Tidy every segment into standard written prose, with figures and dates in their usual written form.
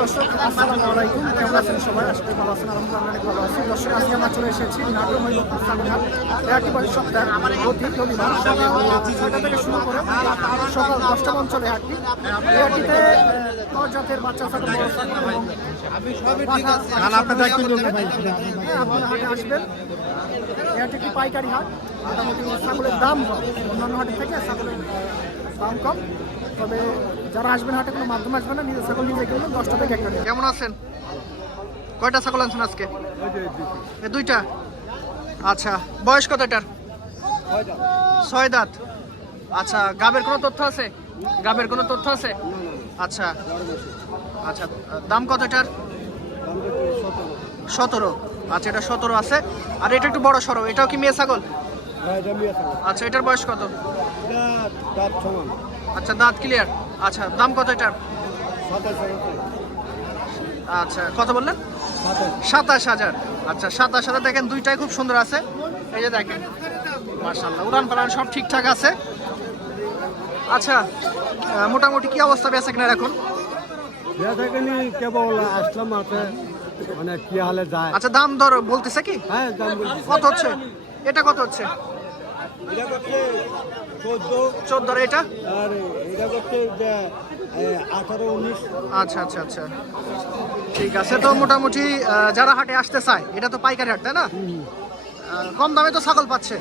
দর্শক আসসালামু আলাইকুম, কেমন আছেন সবাই? আশা করি ভালো আছেন। আলহামদুলিল্লাহ অনেক ভালো আছি। দর্শক আজকে আমরা চলে এসেছি নাটোর ছাগলহাট। একটি বাড়ির সপ্তাহে প্রতি রবিবার সকাল 6টা থেকে শুরু করে সকাল 10টা অঞ্চলে হাটটি। এই হাটটিতে জাতের বাচ্চা ছাগল, বড় ছাগল এবং আপনারা হাটে আসবেন। এই হাটটি একটি পাইকারি হাট। মোটামুটি ছাগলের দাম কম, অন্যান্য হাটের থেকে ছাগলের দাম কম। তবে যারা আসবেন হাটে কোনো মাধ্যম আসবে না, নিজের ছাগল নিজে কিনবেন। 10টা থেকে একটা। কেমন আছেন? কয়টা ছাগল আনছেন আজকে? দুইটা। আচ্ছা, বয়স কত এটার? 6 দাঁত। আচ্ছা, গাবের কোনো তথ্য আছে? গাবের কোনো তথ্য আছে? আচ্ছা আচ্ছা, দাম কত এটার? 17। আচ্ছা, এটা 17 আছে। আর এটা একটু বড় সরো, এটাও কি মেয়ে ছাগল? আচ্ছা, এটার বয়স কত? আচ্ছা, দাঁত ক্লিয়ার। আচ্ছা, দাম কত এটার? আচ্ছা, কত বললেন? 27,000। আচ্ছা, 27,000। দেখেন দুইটাই খুব সুন্দর আছে। এই যে দেখেন, মাশাআল্লাহ, উড়ান পালান সব ঠিকঠাক আছে। আচ্ছা, মোটামুটি কি অবস্থা বেচা কিনার এখন? কেবল আসলাম মাঠে, মানে কি হালে যায়। আচ্ছা, দাম দর বলতেছে কি? হ্যাঁ, দাম বলছি। কত হচ্ছে এটা? কত হচ্ছে? এটা করতে 14। এটা আর এটা করতে 18, 19। আচ্ছা আচ্ছা আচ্ছা, ঠিক আছে। তো মোটামুটি যারা হাটে আসতে চায়, এটা তো পাইকারি হাট, তাই না? কম দামে তো ছাগল পাচ্ছে।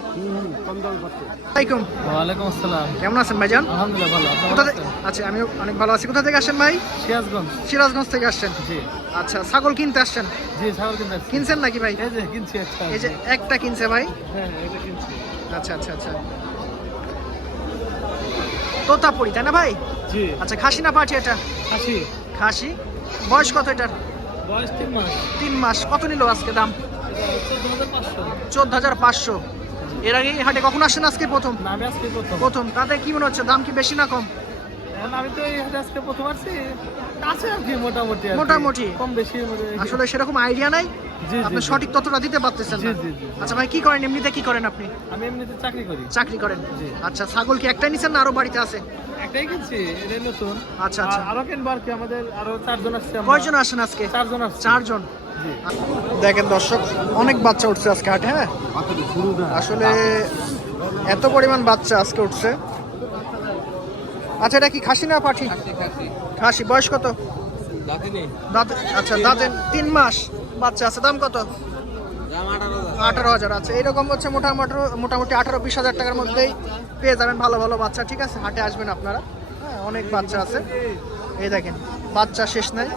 কম দাম পাচ্ছে। আসসালামাইকুম। ওয়ালাইকুম আসসালাম। কেমন আছেন ভাইজান? আলহামদুলিল্লাহ ভালো। আপনি কোথা ভালো থেকে? আছেন? আচ্ছা, আমিও অনেক ভালো আছি। কোথা থেকে আসছেন ভাই? সিরাজগঞ্জ। সিরাজগঞ্জ থেকে আসছেন। জি আচ্ছা, ছাগল কিনতে আসছেন? জি, ছাগল কিনতে আসছি। কিনছেন নাকি ভাই? এই যে কিনছি একটা। এই যে একটা কিনছে ভাই। হ্যাঁ, এটা কিনছি। আচ্ছা আচ্ছা আচ্ছা, তোতাপুরি, তাই না ভাই? জি। আচ্ছা, খাসি না পাঠি এটা? খাসি। খাসি। বয়স কত এটার? বয়স 3 মাস। 3 মাস। কত নিল আজকে দাম? 14,500। 14,500। এর আগে এই হাটে কখন আসছেন? আজকে প্রথম? না, আমি আজকে প্রথম। প্রথম। তাতে কি মনে হচ্ছে, দাম কি বেশি না কম? এখন আমি তো এই হাটে আজকে প্রথম আসছি। আছে আর কি মোটামুটি আর কি। মোটামুটি। কম বেশি আসলে সেরকম আইডিয়া নাই, জি, আপনি জি। সঠিক তথ্যটা দিতে পারতেছেন জি না। জি জি। আচ্ছা ভাই, কি করেন এমনিতে? কি করেন আপনি? আমি এমনিতে চাকরি করি। চাকরি করেন? জি। আচ্ছা, ছাগল কি একটাই নিছেন না আরো বাড়িতে আছে? একটাই কিনছি, এটাই নতুন। আচ্ছা আচ্ছা। আরো কিনবো আর কি, আমাদের আরো 4 জন আসছে। কয়জন আসেন আজকে? 4 জন আসছে। 4 জন। জি। দেখেন দর্শক, অনেক বাচ্চা উঠছে আজকে হাটে। হ্যাঁ, আসলে এত পরিমাণ বাচ্চা আজকে উঠছে। আচ্ছা, এটা কি খাসি না পাঠি? খাসি। বয়স কত? দাঁত। আচ্ছা, দাঁতে 3 মাস বাচ্চা আছে। দাম কত? 18,000। আচ্ছা, এইরকম হচ্ছে মোটামুটি 18-20,000 টাকার মধ্যেই পেয়ে যাবেন ভালো ভালো বাচ্চা। ঠিক আছে, হাটে আসবেন আপনারা। হ্যাঁ, অনেক বাচ্চা আছে। এই দেখেন, বাচ্চা শেষ নাই,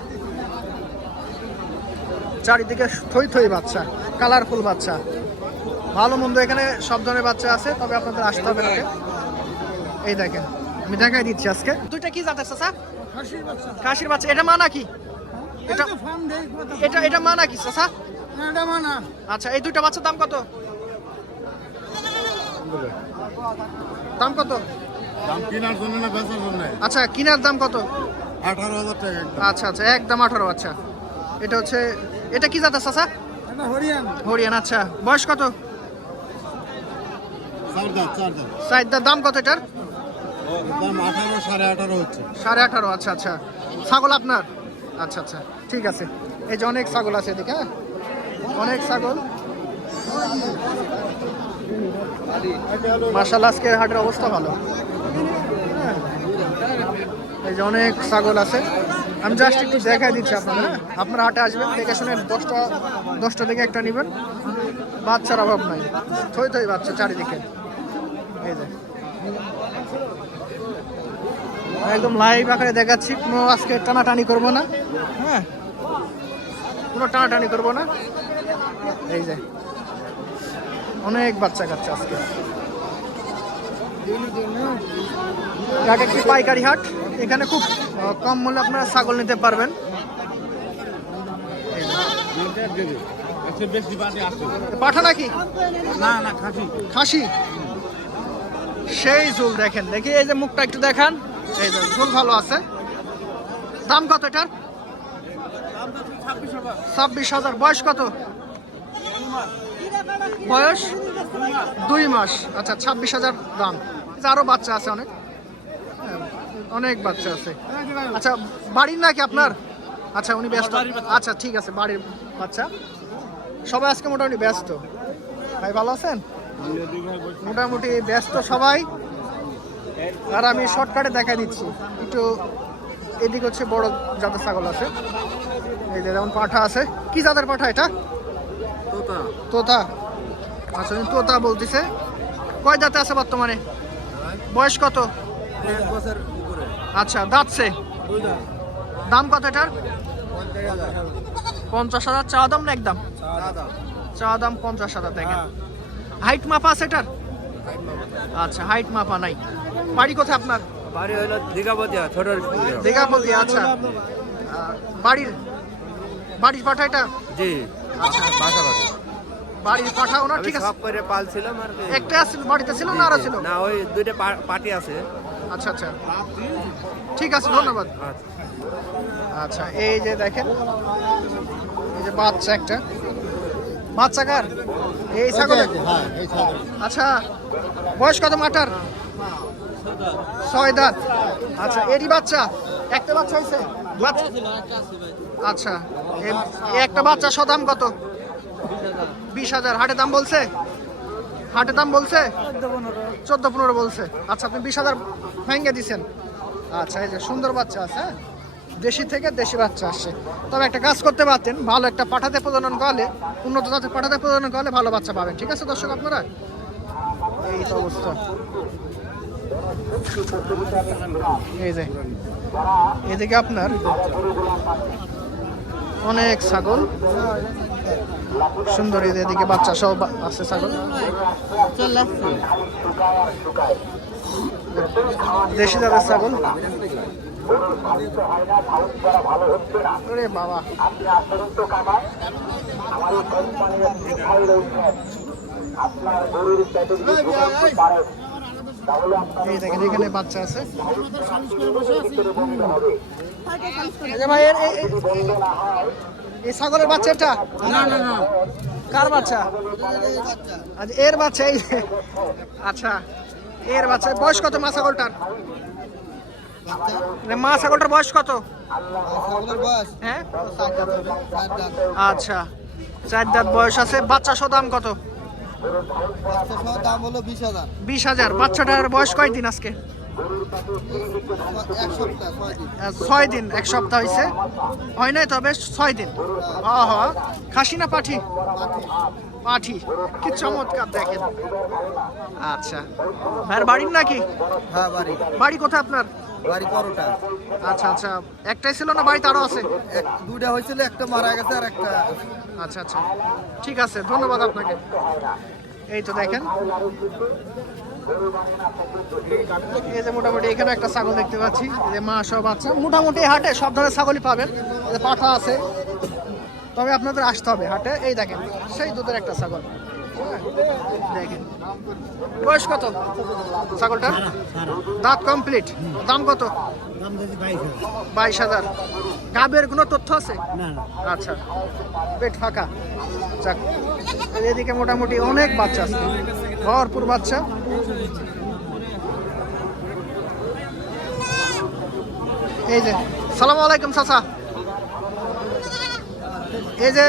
চারিদিকে থই থই বাচ্চা, কালারফুল বাচ্চা। ভালো মন্দ এখানে সব ধরনের বাচ্চা আছে, তবে আপনাদের আসতে হবে হাটে। এই দেখেন, আমি দেখাই দিচ্ছি আজকে। দুইটা কি জাতের চাচা? খাসির বাচ্চা। এটা মা নাকি? এটা এটা এটা মা নাকি চাচা? আচ্ছা, এই দুইটা বাচ্চার দাম কত? দাম কত? দাম কেনার জন্য না বেচার জন্য? আচ্ছা, কিনার দাম কত? 18,000 টাকা। আচ্ছা আচ্ছা, একদম 18। আচ্ছা, এটা হচ্ছে, এটা কি জাতের চাচা? হরিয়ান। আচ্ছা, বয়স কত? 4 দাঁত। 4 দাঁত। দাম কত এটার? দাম 18, 18.5 হচ্ছে। 18.5। আচ্ছা আচ্ছা, ছাগল আপনার? আচ্ছা আচ্ছা, ঠিক আছে। এই যে অনেক ছাগল আছে এদিকে। হ্যাঁ, অনেক ছাগল। মাশাআল্লাহ, আজকে হাটের অবস্থা ভালো। হ্যাঁ, এই যে অনেক ছাগল আছে। আমি জাস্ট একটু দেখাই দিচ্ছি আপনাদের। হ্যাঁ, আপনারা হাটে আসবেন, দেখে শুনে 10টা থেকে একটা নেবেন। বাচ্চার অভাব নাই, থই থই বাচ্চা চারিদিকে। এই যে একদম লাইভ আকারে দেখাচ্ছি, কোনো আজকে টানাটানি করবো না। হ্যাঁ, কোনো টানাটানি করবো না। এই যে অনেক বাচ্চা কাচ্চা আজকে। হাট একটি পাইকারি হাট, এখানে খুব কম মূল্যে আপনারা ছাগল নিতে পারবেন। পাঠা নাকি? না না, খাসি। খাসি। সেই ঝুল দেখেন, দেখি এই যে মুখটা একটু দেখান। এই যে ঝুল ভালো আছে। দাম কত এটার? 26,000। বয়স কত? বয়স 2 মাস। আচ্ছা, 26,000 দাম। আরো বাচ্চা আছে অনেক। হ্যাঁ, অনেক বাচ্চা আছে। আচ্ছা, বাড়ির নাকি আপনার? আচ্ছা উনি ব্যস্ত, আচ্ছা ঠিক আছে, বাড়ির বাচ্চা। সবাই আজকে মোটামুটি ব্যস্ত। ভাই ভালো আছেন? মোটামুটি ব্যস্ত সবাই। আর আমি শর্টকাটে দেখা দিচ্ছি একটু। এদিকে হচ্ছে বড় জাতের ছাগল আছে, এই যে যেমন পাঠা আছে। কি জাতের পাঠা এটা? তোতা। আচ্ছা তোতা বলতেছে। কয় দাঁতে আছে বর্তমানে? বয়স কত? আচ্ছা দাঁতছে। দাম কত এটার? 50,000 চাওয়া দাম না একদম? চাওয়া দাম 50,000। দেখেন হাইট মাপা আছে এটার? আচ্ছা হাইট মাপা নাই। বাড়ি কোথায় আপনার? বাড়ি হলো দিঘাপতিয়া, ছোট দিঘাপতি। আচ্ছা বাড়ির পাঠা এটা? জি, পাশাপাশি বাড়ির পাঠা ওনার, ঠিক আছে। সব করে পালছিলাম আর কি। একটা আছিল বাড়িতে, ছিল না আরো ছিল? না, ওই দুইটা পার্টি আছে। আচ্ছা আচ্ছা ঠিক আছে, ধন্যবাদ। আচ্ছা এই যে দেখেন, এই যে বাচ্চা একটা। বাচ্চা কার? এই ছাগল। আচ্ছা বয়স কত মাটার? 6 দাঁত। আচ্ছা এরই বাচ্চা? একটা বাচ্চা হয়েছে? আচ্ছা এই একটা বাচ্চা দাম কত? 20,000। হাটে দাম বলছে? হাটে দাম বলছে 14-15 বলছে। আচ্ছা আপনি 20,000 ভেঙে দিচ্ছেন। আচ্ছা এই যে সুন্দর বাচ্চা আছে, হ্যাঁ? দেশি থেকে দেশি বাচ্চা আসছে। তবে একটা কাজ করতে পারতেন, ভালো একটা পাঠাতে প্রজনন করলে, উন্নত জাতের পাঠাতে প্রজনন করলে ভালো বাচ্চা পাবেন। ঠিক আছে দর্শক আপনারা, এই তো অবস্থা। এই যে এদিকে আপনার অনেক ছাগল সুন্দর, এদিকে বাচ্চা সব আছে ছাগল। দেশি জাতের ছাগল। ওরে বাবা, এই দেখেন এখানে বাচ্চা আছে। ভাই এই ছাগলের বাচ্চাটা? না না না, কার বাচ্চা? আচ্ছা এর বাচ্চা। এই আচ্ছা এর বাচ্চা। বয়স কত মা ছাগলটার? মা ছাগলটার বয়স কত? হ্যাঁ আচ্ছা 4 দাঁত বয়স আছে। বাচ্চা সহ দাম কত? দাম হলো 20,000। 20,000। বাচ্চাটার বয়স কয়দিন আজকে? 6 দিন। 1 সপ্তাহ হয়েছে, হয় নাই তবে 6 দিন। হ্যাঁ খাসি না পাঠি? পাঠি। কি চমৎকার দেখেন। আচ্ছা ভাইয়ের বাড়ির নাকি? হ্যাঁ বাড়ি। বাড়ি কোথায় আপনার? বাড়ি পরোটা। আচ্ছা আচ্ছা একটাই ছিল না বাড়িতে আরো আছে? দুইটা হয়েছিল, একটা মারা গেছে আর একটা। আচ্ছা আচ্ছা ঠিক আছে, ধন্যবাদ আপনাকে। এই তো দেখেন, এই যে মোটামুটি এখানে একটা ছাগল দেখতে পাচ্ছি, এই যে মা সহ বাচ্চা। মোটামুটি হাটে সব ধরনের ছাগলই পাবেন। এই যে পাঠা আছে, তবে আপনাদের আসতে হবে হাটে। এই দেখেন সেই দুধের একটা ছাগল, হ্যাঁ? দেখেন বয়স কত ছাগলটার? দাঁত কমপ্লিট। দাম কত? 22,000। গাবের কোনো তথ্য আছে? আচ্ছা পেট ফাঁকা। যাক এদিকে মোটামুটি অনেক বাচ্চা আছে, ভরপুর বাচ্চা। এই যে সালামু আলাইকুম চাচা। এই যে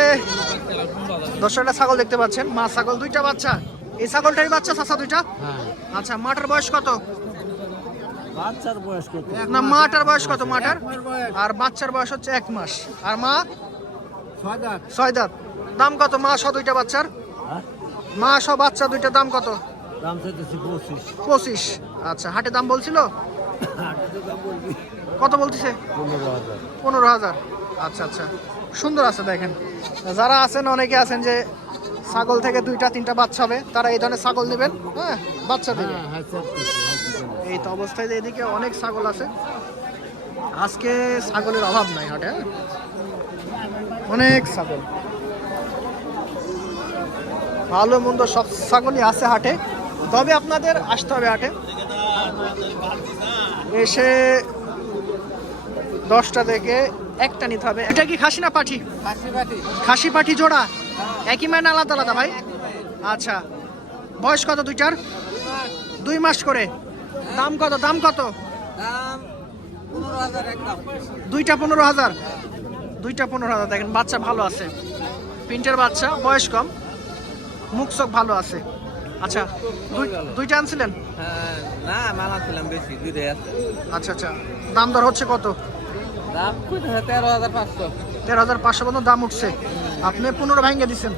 দশটা ছাগল দেখতে পাচ্ছেন, মা ছাগল, দুইটা বাচ্চা। এই ছাগলটারই বাচ্চা চাচা দুইটা? আচ্ছা মাটার বয়স কত? বাচ্চার বয়স কত? না মাটার বয়স কত? মাটার আর বাচ্চার বয়স হচ্ছে 1 মাস। আর মা 6 দাঁত। দাম কত মা সহ দুইটা বাচ্চার? মা সহ বাচ্চা দুইটা দাম কত? দাম চাইতেছি 25। আচ্ছা হাটে দাম বলছিল কত? বলতেছে 15,000। আচ্ছা আচ্ছা সুন্দর আছে দেখেন। যারা আছেন, অনেকে আছেন যে ছাগল থেকে 2-3টা বাচ্চা হবে, তারা এই ধরনের ছাগল নেবেন, হ্যাঁ বাচ্চা দেবে। এই তো অবস্থায় এদিকে অনেক ছাগল আছে। আজকে ছাগলের অভাব নাই হাটে, হ্যাঁ? অনেক ছাগল, ভালো মন্দ সব ছাগলই আছে হাটে। তবে আপনাদের আসতে হবে হাটে, এসে 10টা থেকে একটা নিতে হবে। এটা কি খাসি না পাঠি? খাসি পাঠি জোড়া একই মানে আলাদা আলাদা ভাই? আচ্ছা বয়স কত দুইটার? 2 মাস করে। দাম কত? দাম কত? দুইটা 15,000। দুইটা 15,000। দেখেন বাচ্চা ভালো আছে, প্রিন্টের বাচ্চা, বয়স কম, মুখ চোখ ভালো আছে। আচ্ছা, দুইটা আনছিলেন? না মানা ছিলাম বেশি, দুইটাই আছে। আচ্ছা আচ্ছা, দাম দর হচ্ছে কত? দাম 13,500। 13,500 পর্যন্ত দাম উঠছে। আপনি 15 ভাঙ্গে দিচ্ছেন।